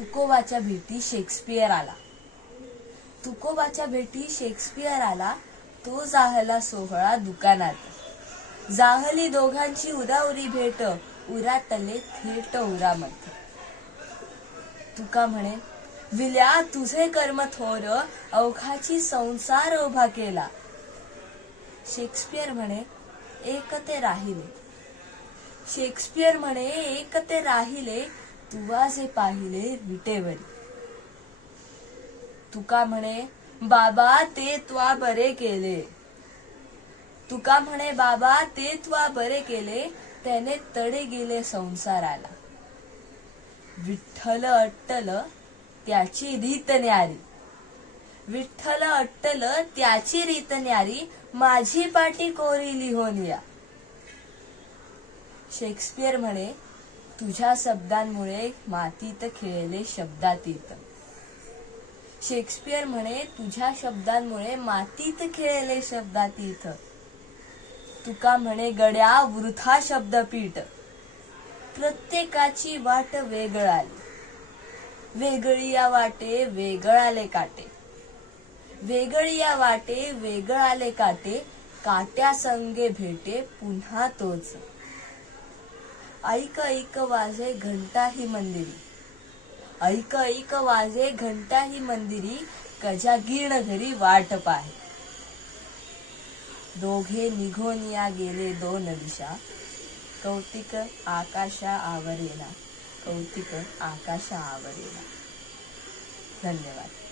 तुकोबाच्या भेटी शेक्सपियर आला तुकोबाच्या भेटी शेक्सपियर आला तो जाहला सोहळा दुकानात. जाहली दोघांची उराउरी भेट उराटले थेट उरामध्ये. तुका म्हणे विल्या तुझे कर्म थोर अवघाची संसार उभा केला. शेक्सपियर म्हणे एक ते राहिले. शेक्सपियर म्हणे एक ते राहिले तुवा जे पाहिले विटेवरी. तुका म्हणे बाबा ते त्वा बरे केले. तुका म्हणे बाबा ते त्वा बरे केले त्याने तडे गेले संसाराला. विठ्ठल अट्टल त्याची रीत न्यारी. विठ्ठल अट्टल त्याची रीत न्यारी माझी पाटी कोरी लिहून या शेक्सपियर म्हणे तुझ्या शब्दांमुळे मातीत खेळले शब्दातीत. शेक्सपियर म्हणे तुझ्या शब्दांमुळे मातीत खेळले शब्दातीत. तुका म्हणे गड्या वृथा शब्दपीठ. प्रत्येकाची वाट वेगळाली. वेगळी या वाटे वेगळाले काटे. वेगळी या वाटे वेगळाले काटे. काट्या संगे भेटे पुन्हा तोच. ऐक ऐक वाजे घंटा ही मंदिरी. ऐक ऐक वाजे घंटा ही मंदिरी कजा गिरण घरी वाट पाहे दोघे निघून या गेले दोन दिशा. कौतिक आकाशा आवरेला कौतिक आकाशा आवरेला धन्यवाद.